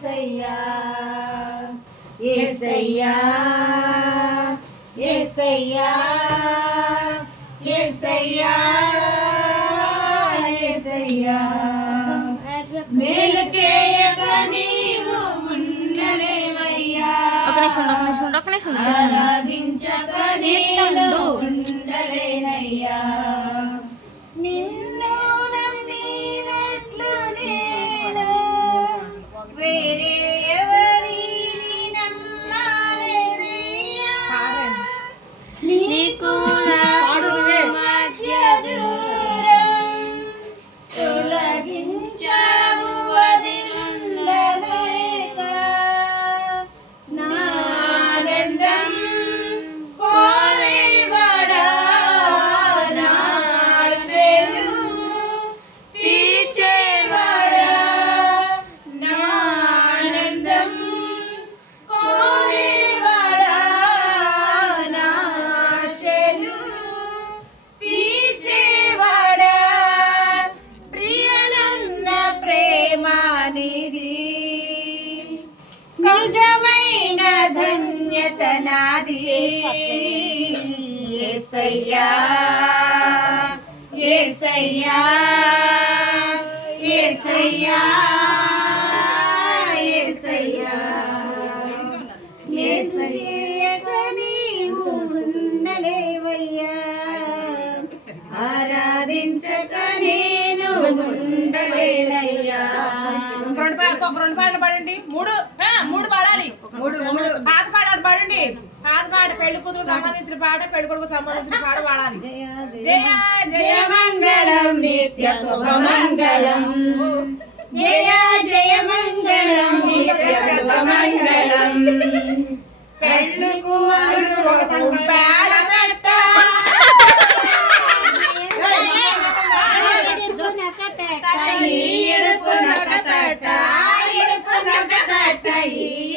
యేసయ్యా యేసయ్యా యేసయ్యా యేసయ్యా యేసయ్యా మేలు చేయక నీవు ఉండలేవయ్యా ఒక నిమిషం ఆరాధించక నేను ఉండలేనయ్యా నిన్ను నమ్మినట్లు నేను వేరే ఎవరిని నమ్మలేదయ్యా నీకు నాకు మధ్య దూరం తొలగించావు వదిలిండలేక నా ఆనందం కోరేవాడా నా ఆశలు తీర్చేవాడా నా ఆనందం కోరేవాడా నా ఆశలు తీర్చేవాడా ప్రియనన్న ప్రేమానిది నిజమైన ధన్యత నాది యేసయ్యా యేసయ్యా యేసయ్యా యేసయ్యా యేసు చేయక నీవు ఉండలేవయ్యా ఆరాధించక నేను ఉండలేనయ్యా రెండు పాటలు పాడండి. మూడు పాడాలి. పాత పాట పాడండి. పాత పాట పెళ్లి కూతురు సంబంధించిన పాట, పెళ్లి కొడుకు సంబంధించిన పాట పాడాలి. జయ జయ మంగళం నిత్య శుభమంగళం జయ జయ మంగళం నిత్య శుభమంగళం పెళ్లి కూతురు పేడతట్ట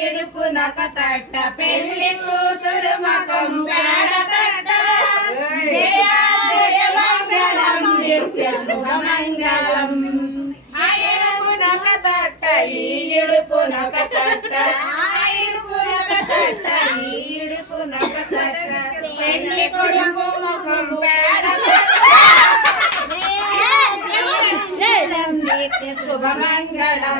ఇడుపునొకతట్ట పెళ్లి కూతురు మకం పేడతట్ట జయ జయ మంగళం నిత్య శుభమంగళం ఇడుపునొకతట్ట ఇడుపునొకతట్ట ఇడుపునొకతట్ట ఇడుపునొకతట్ట పెళ్లి కొడుకు మకం పేడతట్ట నిత్య శుభమంగళం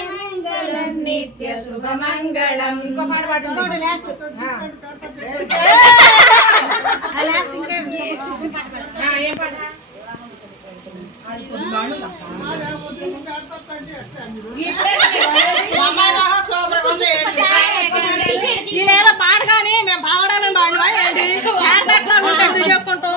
మంగళం నిత్య శుభమంగళం ఇంకో పాట పాడు లాస్ట్ ఏం పాట ఈడేదో పాట కానీ మేము పావడాలని బాగుంది చేసుకుంటాం.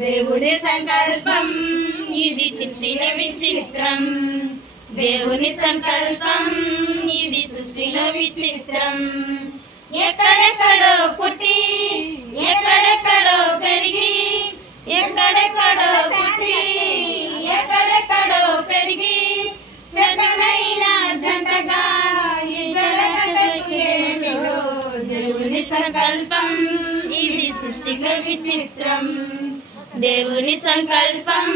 దేవుని సంకల్పం ఇది సృష్టిలో విచిత్రం దేవుని సంకల్పం ఇది సృష్టిలో విచిత్రం ఎక్కడెక్కడో పుట్టి ఎక్కడెక్కడో పెరిగి ఎక్కడెక్కడో పుట్టి ఎక్కడెక్కడో పెరిగి జగనైన జంటగా దేవుని సంకల్పం ఇది సృష్టిలో విచిత్రం దేవుని సంకల్పం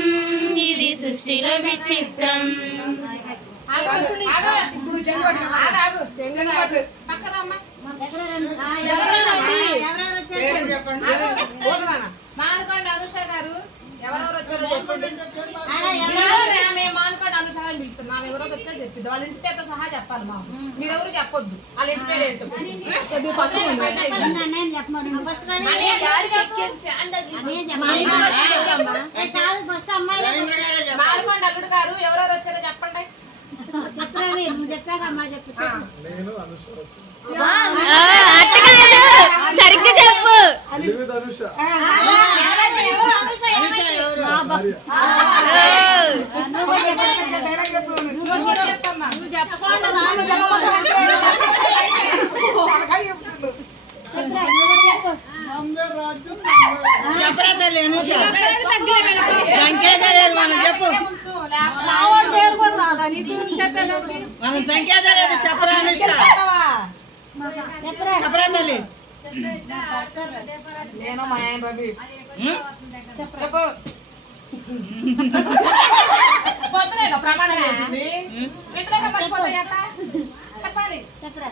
ఇది సృష్టిలో విచిత్రం మానుకోండి అనుష గారు ఎవరెవరు వచ్చారో చెప్పండి. మేము మానుకోండి అనుష అని పిలుస్తున్నాం. ఎవరెవరు వచ్చారో చెప్పిద్ది. వాళ్ళ ఇంటి పేరుతో సహా చెప్పాలి. మాకు మీరెవరు చెప్పొద్దు. వాళ్ళ ఇంటి పేరు ఏంటో మానుకోండి అల్లుడు గారు ఎవరెవరు వచ్చారో చెప్పండి. సరిగ్గా చెప్పు. మనం సంకేత లేదు చెప్పరా అనుష్క చెప్పరా తల్లి నేను మా ఆయన రవి చెప్పు పొద్దునే ప్రమాణం చేసింది ఇంట్లో మర్చిపోతాయి అట్లా చెప్పాలి చెప్పరా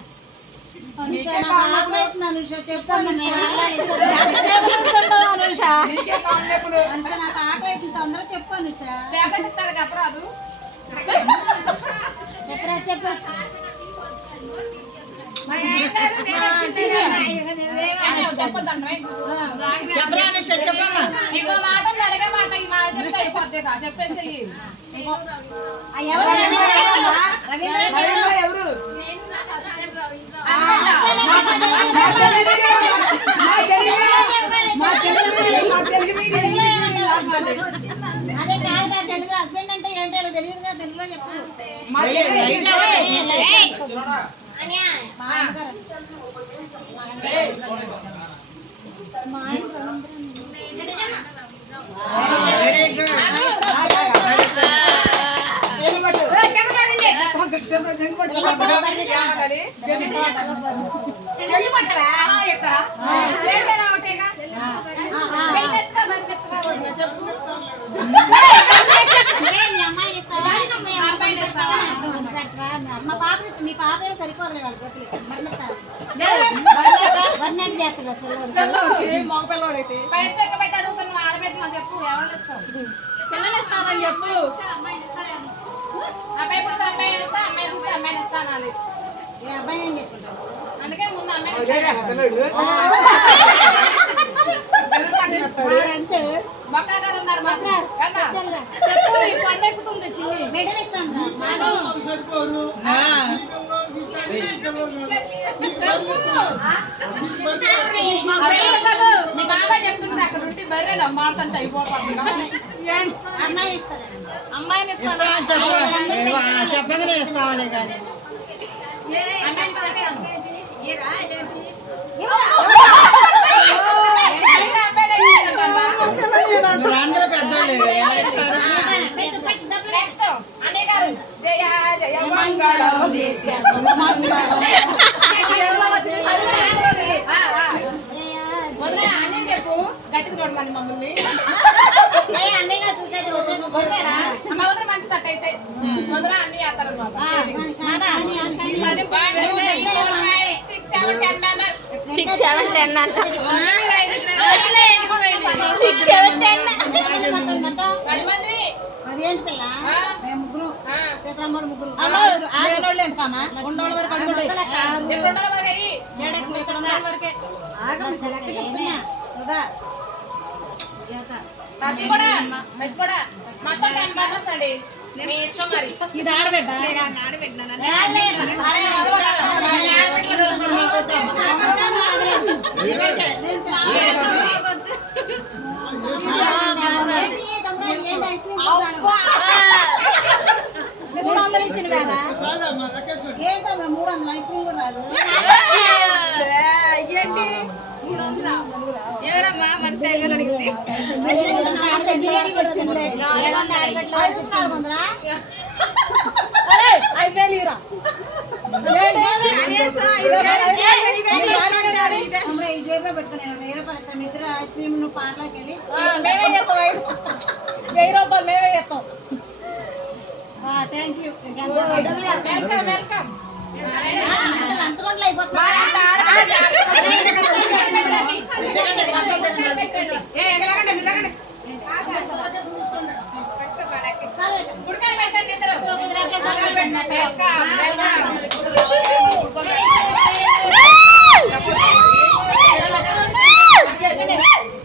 అనుష నాకు ఆకలి అవుతుంది అనుష చెప్తాను అనుష అనుష నాకు ఆకలి అవుతుంది తొందరగా చెప్పు అనుష చేపట్టిస్తారు కప్పరాదు చెప్పరా చెప్పు చెప్పొద్దండి చెప్పరా అనుష చెప్పమ్మా ఇంకో మాట అడిగే మాట ఈ మాట చెప్తే అయిపోద్ది చెప్పేసి ఎవరు రవీంద్ర ఎవరు అదే కాదు తెలుగు హస్బెండ్ అంటే ఏంటో తెలియదుగా తెలుగులో చెప్పు మా పాప మీ పాప సరిపోదు వాళ్ళ వర్ణాటి చేస్తారు మగపిల్లడైతే బయట చెక్క పెట్టి అడుగుతున్నా ఆడబెట్టి నాకు చెప్పు ఎవరు ఇస్తావు పిల్లలు ఇస్తానని చెప్పు అబ్బాయి పుడితే అబ్బాయి ఇస్తా అమ్మాయి పుడితే అమ్మాయిని ఇస్తాను ఏ అబ్బాయిని ఏం చేసుకుంటావు అందుకే ముందు అమ్మాయి అంతే బక్కా గారు ఉన్నారు మాకు పండెక్కుతుంది చిన్ని మెడల్ ఇస్తాను నీ బాబాయ్ చెప్తుంటే అక్కడ ఉంటే బర్రెలు మాడుతుంటే అయిపోతుంది అమ్మాయి ఇస్తారా అమ్మాయిని ఇస్తాను చెప్పగానే ఇస్తావాలే కానీ అందరూ పెద్దోళ్ళే అనే గారు జయ జయ అని చెప్పు గట్టిగా చూడమని మమ్మల్ని అన్నయ్య చూసేది వదిలేరా అమ్మ వదిన మంచి తట్టు అయితే వదిన అన్ని చేస్తారు సిక్స్ సెవెన్ టెన్ అంట 6, 7, 10 10 మంది అదేంటి పిల్ల మేము ముగ్గురు సీతారాముడు ముగ్గురు ఉన్నోళ్ళ వరకు అనుకుంటే ఎప్పుడు ఉండాలి మరి వరకే చెప్తున్నా సుధా రసి కూడా మెస్ కూడా మొత్తం 10 మెంబర్స్ అండి మీ ఇష్టం మరి ఇది ఆడబెట్ట ఇచ్చిన కదా ఏంటమ్మా 300 ఐస్ క్రీమ్ కూడా రాదు ఎవరమ్మా మరి టైగర్ అడిగింది ఈ జేబులో పెట్టుకుని 1000 రూపాయలు నిద్ర ఐస్ క్రీమ్ నువ్వు పార్లర్కి వెళ్ళి మేమే చేస్తాం 1000 రూపాయలు మేమే చేస్తాం థ్యాంక్ యూ వెల్కమ్ వెల్కమ్ లంచగొండలు అయిపోతున్నా గుడికాయ పెట్టండి ఇద్దరు వెల్కమ్